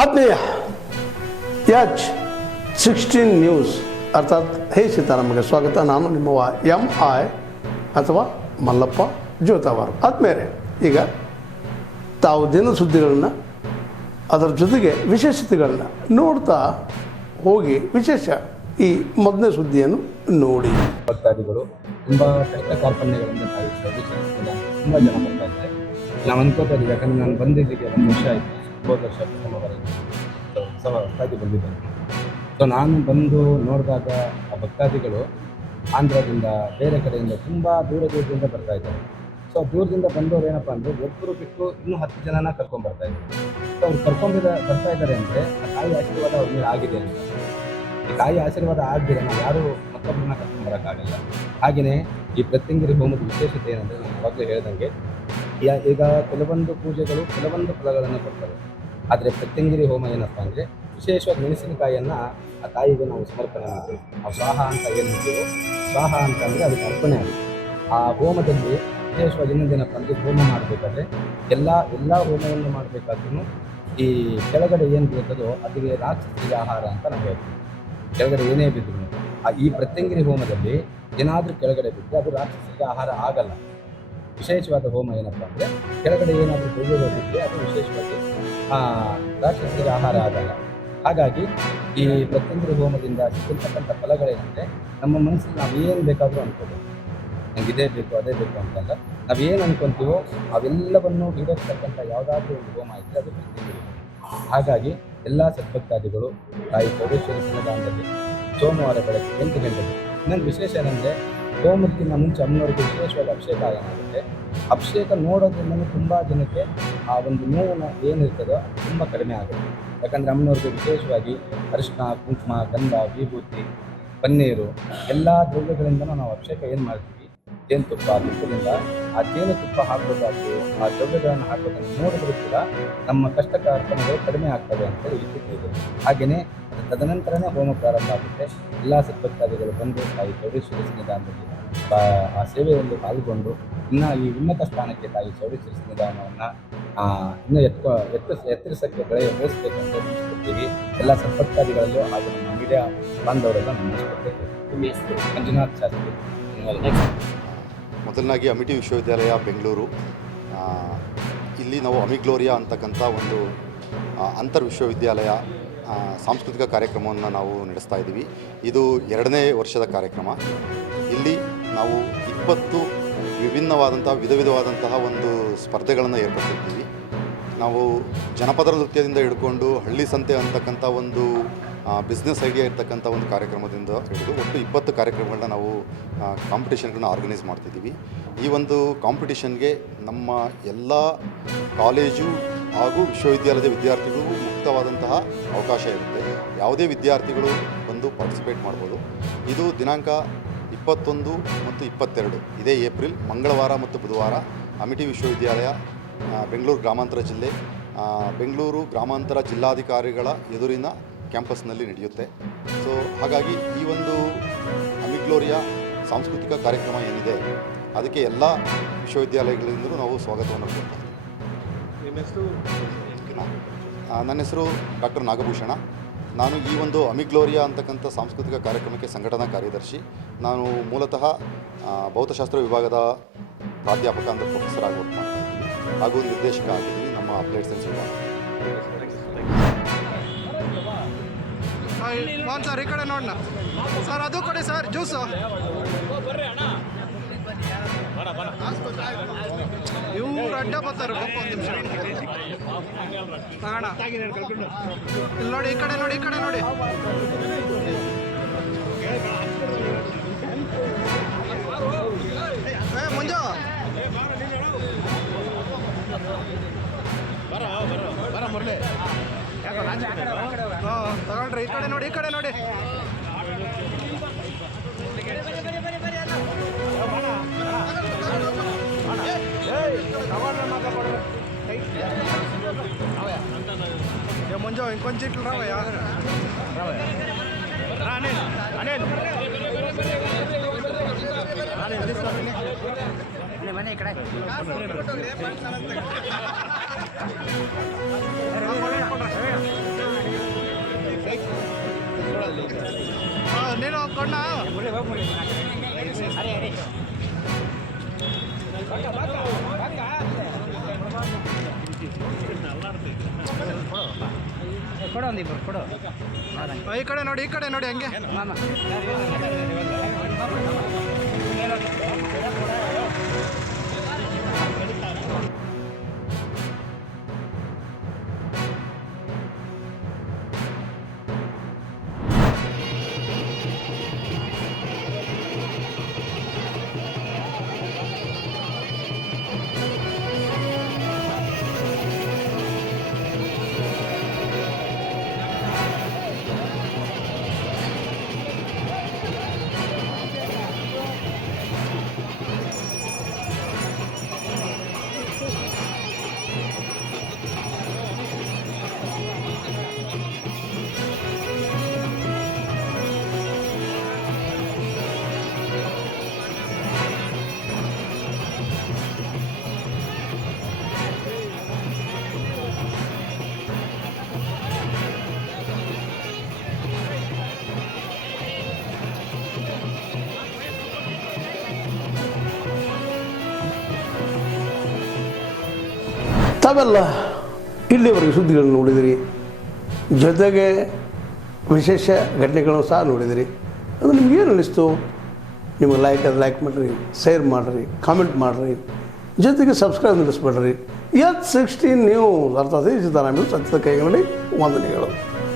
ಆತ್ಮೀಯ H16 news ಅರ್ಥಾತ್ ಹೇ ಸೀತಾರಾಮಗೆ ಸ್ವಾಗತ. ನಾನು ನಿಮ್ಮವ MI ಅಥವಾ ಮಲ್ಲಪ್ಪ ಜೋತಾವಾರ್. ಆದ್ಮೇಲೆ ಈಗ ತಾವು ದಿನ ಸುದ್ದಿಗಳನ್ನು ಅದರ ಜೊತೆಗೆ ವಿಶೇಷತೆಗಳನ್ನ ನೋಡ್ತಾ ಹೋಗಿ ವಿಶೇಷ ಈ ಮೊದಲನೇ ಸುದ್ದಿಯನ್ನು ನೋಡಿ. ಭಕ್ತಾದಿಗಳು ತುಂಬ ಕಷ್ಟ ಕಾರ್ಪಣ್ಯಗಳಿಂದ ತುಂಬ ಜನ ಬರ್ತಾ ಇದ್ದಾರೆ. ನಾವು ಅನ್ಕೋತಾ ಇದ್ದೀವಿ, ಯಾಕಂದರೆ ನಾನು ಬಂದಿದ್ದಕ್ಕೆ 1 ವರ್ಷ ಆಯಿತು, 9 ವರ್ಷ ಉತ್ಸವ ಹೊಸದಾಗಿ ಬಂದಿದ್ದೇನೆ. ಸೊ ನಾನು ಬಂದು ನೋಡಿದಾಗ ಆ ಭಕ್ತಾದಿಗಳು ಆಂಧ್ರದಿಂದ ಬೇರೆ ಕಡೆಯಿಂದ ತುಂಬ ದೂರದಿಂದ ಬರ್ತಾ ಇದ್ದಾರೆ. ಸೊ ದೂರದಿಂದ ಬಂದವರು ಏನಪ್ಪ ಅಂದರೆ ಒಬ್ಬರು ಬಿಟ್ಟು ಇನ್ನೂ 10 ಜನನ ಕರ್ಕೊಂಡ್ಬರ್ತಾ ಇದ್ದಾರೆ. ಸೊ ಅವ್ರು ಬರ್ತಾ ಇದ್ದಾರೆ ಅಂದರೆ ಆ ತಾಯಿ ಆಶೀರ್ವಾದ ಅವ್ರ ಮೇಲೆ ಆಗಿದೆ ಅಂತ. ಈ ತಾಯಿ ಆಶೀರ್ವಾದ ಆಗದಿರ ನಾವು ಯಾರೂ ಮತ್ತೊಬ್ಬರನ್ನ ಕರ್ಕೊಂಡ್ಬರೋಕ್ಕಾಗಲ್ಲ. ಹಾಗೆಯೇ ಈ ಪ್ರತ್ಯಂಗಿರಿ ಹೋಮದ ವಿಶೇಷತೆ ಏನಂದರೆ ನಾನು ಯಾವಾಗಲೂ ಹೇಳ್ದಂಗೆ, ಈಗ ಕೆಲವೊಂದು ಪೂಜೆಗಳು ಕೆಲವೊಂದು ಫಲಗಳನ್ನು ಕೊಡ್ತವೆ. ಆದರೆ ಪ್ರತ್ಯಂಗಿರಿ ಹೋಮ ಏನಪ್ಪ ಅಂದರೆ ವಿಶೇಷವಾಗಿ ಮೆಣಸಿನಕಾಯಿಯನ್ನು ಆ ತಾಯಿಗೆ ನಾವು ಸಮರ್ಪಣೆ ಮಾಡ್ತೀವಿ. ನಾವು ಸ್ವಾಹ ಅಂತ ಏನು ಹೇಳ್ತೀವೋ, ಸ್ವಾಹ ಅಂತ ಅಂದರೆ ಅದಕ್ಕೆ ಅರ್ಪಣೆ ಆಗುತ್ತೆ. ಆ ಹೋಮದಲ್ಲಿ ವಿಶೇಷವಾಗಿ ಇನ್ನೊಂದೇನಪ್ಪ ಅಂದರೆ ಹೋಮ ಮಾಡಬೇಕಾದ್ರೆ ಎಲ್ಲ ಹೋಮವನ್ನು ಮಾಡಬೇಕಾದ್ರೂ ಈ ಕೆಳಗಡೆ ಏನು ಬೀಳ್ತದೋ ಅದಕ್ಕೆ ರಾಕ್ಷಸಿಗೆ ಆಹಾರ ಅಂತ ನಾವು ಹೇಳ್ತೀವಿ. ಕೆಳಗಡೆ ಏನೇ ಬಿದ್ದರೂ ಈ ಪ್ರತ್ಯಂಗಿರಿ ಹೋಮದಲ್ಲಿ ಏನಾದರೂ ಕೆಳಗಡೆ ಬಿದ್ದರೆ ಅದು ರಾಕ್ಷಸಿಗೆ ಆಹಾರ ಆಗಲ್ಲ. ವಿಶೇಷವಾದ ಹೋಮ ಏನಪ್ಪ ಅಂದರೆ ಕೆಳಗಡೆ ಏನಾದರೂ ದ್ರವ್ಯಗಳು ಬಿದ್ದರೆ ಅದು ವಿಶೇಷವಾಗಿ ರಾಕ್ಷಸಿಗೆ ಆಹಾರ ಆಗಲ್ಲ. ಹಾಗಾಗಿ ಈ ಪ್ರತ್ಯಂಗಿರಿ ಹೋಮದಿಂದ ಸಿಗ್ತಕ್ಕಂಥ ಫಲಗಳೇನೆಂದರೆ, ನಮ್ಮ ಮನಸ್ಸಿಗೆ ನಾವು ಏನು ಬೇಕಾದರೂ ಅನ್ಕೋಬೋದು. ನಂಗೆ ಇದೇ ಬೇಕು ಅದೇ ಬೇಕು ಅಂತಲ್ಲ, ನಾವು ಏನು ಅನ್ಕೊತೀವೋ ಅವೆಲ್ಲವನ್ನು ಈಡೇರಿಸ್ತಕ್ಕಂಥ ಯಾವುದಾದ್ರೂ ಒಂದು ಹೋಮ ಇದ್ದರೆ ಅದು ಪ್ರತ್ಯಂಗಿರಿ ಹೋಮ. ಹಾಗಾಗಿ ಎಲ್ಲ ಸದ್ಭಕ್ತಾದಿಗಳು ತಾಯಿ ಚೌಡೇಶ್ವರಿ ಸನ್ನಿಧಾನದಲ್ಲಿ ಸೋಮವಾರ ಬೆಳಗ್ಗೆ 8 ಗಂಟೆಗೆ. ಇನ್ನೊಂದು ವಿಶೇಷ ಏನಂದರೆ, ಹೋಮಕ್ಕಿಂತ ಮುಂಚೆ ಅಮ್ಮನವರಿಗೆ ವಿಶೇಷವಾಗಿ ಅಭಿಷೇಕ ಏನಾಗುತ್ತೆ. ಅಭಿಷೇಕ ನೋಡೋದ್ರಿಂದ ತುಂಬ ಜನಕ್ಕೆ ಆ ಒಂದು ನೋವು ಏನಿರ್ತದೋ ಅದು ತುಂಬ ಕಡಿಮೆ ಆಗುತ್ತೆ. ಯಾಕಂದರೆ ಅಮ್ಮನವ್ರಿಗೆ ವಿಶೇಷವಾಗಿ ಅರಿಶಿನ, ಕುಂಕುಮ, ಗಂಧ, ವಿಭೂತಿ, ಪನ್ನೀರು ಎಲ್ಲ ದ್ರವ್ಯಗಳಿಂದ ನಾವು ಅಭಿಷೇಕ ಏನು ಮಾಡ್ತೀವಿ, ಜೇನುತುಪ್ಪ, ತುಪ್ಪದಿಂದ ಆ ಜೇನುತುಪ್ಪ ಹಾಕೋದಾದ್ರು ಆ ದ್ರವ್ಯಗಳನ್ನು ಹಾಕೋದನ್ನು ನೋಡಿದ್ರೂ ಕೂಡ ನಮ್ಮ ಕಷ್ಟ ಕಾರ್ಪಣ್ಯಗಳು ಕಡಿಮೆ ಆಗ್ತವೆ ಅಂತೇಳಿ ವಿಶ್ವಾಸ ಇದೆ. ಹಾಗೆಯೇ ತದನಂತರನೇ ಹೋಮ ಪ್ರಾರಂಭ ಆಗುತ್ತೆ. ಎಲ್ಲ ಸದ್ಭಕ್ತಾದಿಗಳು ಬಂದು ತಾಯಿ ಚೌಡೇಶ್ವರಿ ಸನ್ನಿಧಾನದಲ್ಲಿ ಆ ಸೇವೆಯಲ್ಲಿ ಪಾಲ್ಗೊಂಡು ಇನ್ನು ಈ ಉನ್ನತ ಸ್ಥಾನಕ್ಕೆ ತಾಯಿ ಚೌಡೇಶ್ವರಿ ಸನ್ನಿಧಾನವನ್ನು ಇನ್ನೂ ಎತ್ತರಿಸಕ್ಕೆ ಬೆಳೆಸಬೇಕಂತ ತಿಳಿಸ್ಕೊಡ್ತೀವಿ. ಎಲ್ಲ ಸದ್ಭಕ್ತಾದಿಗಳಲ್ಲೂ ಹಾಗೂ ನಮ್ಮ ಮೀಡಿಯಾ ಬಾಂಧವರೆಲ್ಲ ನಡೆಸ್ಕೊಡ್ತೇವೆ. ಮಂಜುನಾಥ್ ಶಾಸ್ತ್ರಿ. ಮೊದಲನಾಗಿ ಅಮಿಟಿ ವಿಶ್ವವಿದ್ಯಾಲಯ ಬೆಂಗಳೂರು, ಇಲ್ಲಿ ನಾವು ಅಮಿಗ್ಲೋರಿಯಾ ಅಂತಕ್ಕಂಥ ಒಂದು ಅಂತರ್ ವಿಶ್ವವಿದ್ಯಾಲಯ ಸಾಂಸ್ಕೃತಿಕ ಕಾರ್ಯಕ್ರಮವನ್ನು ನಾವು ನಡೆಸ್ತಾ ಇದ್ದೀವಿ. ಇದು 2ನೇ ವರ್ಷದ ಕಾರ್ಯಕ್ರಮ. ಇಲ್ಲಿ ನಾವು 20 ವಿಭಿನ್ನವಾದಂತಹ ವಿಧವಾದಂತಹ ಒಂದು ಸ್ಪರ್ಧೆಗಳನ್ನು ಏರ್ಪಡಿಸಿರ್ತೀವಿ. ನಾವು ಜನಪದ ನೃತ್ಯದಿಂದ ಹಿಡ್ಕೊಂಡು ಹಳ್ಳಿ ಸಂತೆ ಅಂತಕ್ಕಂಥ ಒಂದು ಬಿಸ್ನೆಸ್ ಐಡಿಯಾ ಇರ್ತಕ್ಕಂಥ ಒಂದು ಕಾರ್ಯಕ್ರಮದಿಂದ ಹಿಡಿದು ಒಟ್ಟು 20 ಕಾರ್ಯಕ್ರಮಗಳನ್ನ ನಾವು ಕಾಂಪಿಟೇಷನ್ಗಳನ್ನ ಆರ್ಗನೈಸ್ ಮಾಡ್ತಿದ್ದೀವಿ. ಈ ಒಂದು ಕಾಂಪಿಟೇಷನ್ಗೆ ನಮ್ಮ ಎಲ್ಲ ಕಾಲೇಜು ಹಾಗೂ ವಿಶ್ವವಿದ್ಯಾಲಯದ ವಿದ್ಯಾರ್ಥಿಗಳಿಗೂ ಮುಕ್ತವಾದಂತಹ ಅವಕಾಶ ಇರುತ್ತೆ. ಯಾವುದೇ ವಿದ್ಯಾರ್ಥಿಗಳು ಬಂದು ಪಾರ್ಟಿಸಿಪೇಟ್ ಮಾಡ್ಬೋದು. ಇದು ದಿನಾಂಕ 21 ಮತ್ತು 22 ಇದೇ ಏಪ್ರಿಲ್ ಮಂಗಳವಾರ ಮತ್ತು ಬುಧವಾರ ಅಮಿಟಿ ವಿಶ್ವವಿದ್ಯಾಲಯ ಬೆಂಗಳೂರು ಗ್ರಾಮಾಂತರ ಜಿಲ್ಲೆ ಬೆಂಗಳೂರು ಗ್ರಾಮಾಂತರ ಜಿಲ್ಲಾಧಿಕಾರಿಗಳ ಎದುರಿನ ಕ್ಯಾಂಪಸ್ನಲ್ಲಿ ನಡೆಯುತ್ತೆ. ಸೊ ಹಾಗಾಗಿ ಈ ಒಂದು ಅಮಿಗ್ಲೋರಿಯಾ ಸಾಂಸ್ಕೃತಿಕ ಕಾರ್ಯಕ್ರಮ ಏನಿದೆ ಅದಕ್ಕೆ ಎಲ್ಲ ವಿಶ್ವವಿದ್ಯಾಲಯಗಳಿಂದಲೂ ನಾವು ಸ್ವಾಗತವನ್ನು ಕೊಡ್ತೀವಿ. ನನ್ನ ಹೆಸರು ಡಾಕ್ಟರ್ ನಾಗಭೂಷಣ. ನಾನು ಈ ಒಂದು ಅಮಿಗ್ಲೋರಿಯಾ ಅಂತಕ್ಕಂಥ ಸಾಂಸ್ಕೃತಿಕ ಕಾರ್ಯಕ್ರಮಕ್ಕೆ ಸಂಘಟನಾ ಕಾರ್ಯದರ್ಶಿ. ನಾನು ಮೂಲತಃ ಭೌತಶಾಸ್ತ್ರ ವಿಭಾಗದ ಪ್ರಾಧ್ಯಾಪಕ ಅಂದರೆ ಪ್ರೊಫೆಸರ್ ಆಗಿ ವರ್ಕ್ ಮಾಡ್ತಾ ಇದ್ದೀನಿ ಹಾಗೂ ನಿರ್ದೇಶಕ ಆಗಿದ್ದೀನಿ ನಮ್ಮ ಅಪ್ಲೈಡ್ ಸೈನ್ಸ್ ವಿಭಾಗ. ಸರ್ ಈ ಕಡೆ ನೋಡೋಣ ಸರ್, ಅದು ಕೊಡಿ ಸರ್ ಜ್ಯೂಸು. ಇವ್ರು ಅಡ್ಡ ಬರ್ತಾರೆ. 1 ನಿಮಿಷ ತಗೋಣ. ಇಲ್ಲಿ ನೋಡಿ, ಈ ಕಡೆ ನೋಡಿ, ಈ ಕಡೆ ನೋಡಿ. ಮುಂಜು ತಗೊಳ್ರಿ. ಈ ಕಡೆ ನೋಡಿ, ಈ ಕಡೆ ನೋಡಿ. ಮುಂಜು ಇಂಕೊಂಚ ಇಟ್ಲು ರಾವಯ್ಯ. ಮನೆ ಈ ಕಡೆ ಕೊಡು ಒಂದಿಬ್ಬರು ಕೊಡು ಈ ಕಡೆ ನೋಡಿ ಹಂಗೆ ಮಾಮ ತಾವೆಲ್ಲ ಇಲ್ಲಿವರೆಗೆ ಸುದ್ದಿಗಳನ್ನು ನೋಡಿದಿರಿ, ಜೊತೆಗೆ ವಿಶೇಷ ಘಟನೆಗಳನ್ನು ಸಹ ನೋಡಿದಿರಿ. ಅದು ನಿಮ್ಗೇನು ಅನ್ನಿಸ್ತು? ನಿಮಗೆ ಲೈಕ್ ಮಾಡಿರಿ, ಶೇರ್ ಮಾಡಿರಿ, ಕಾಮೆಂಟ್ ಮಾಡಿರಿ, ಜೊತೆಗೆ ಸಬ್ಸ್ಕ್ರೈಬ್ ನಿಲ್ಲಿಸ್ಬೇಡ್ರಿ. H16 ನ್ಯೂಸ್ ಅರ್ಥಾತ್ ಸಿದ್ದರಾಮಯ್ಯ ಸತ್ಯದ ಕೈಗನ್ನಡಿ ವಂದನೆಗಳು.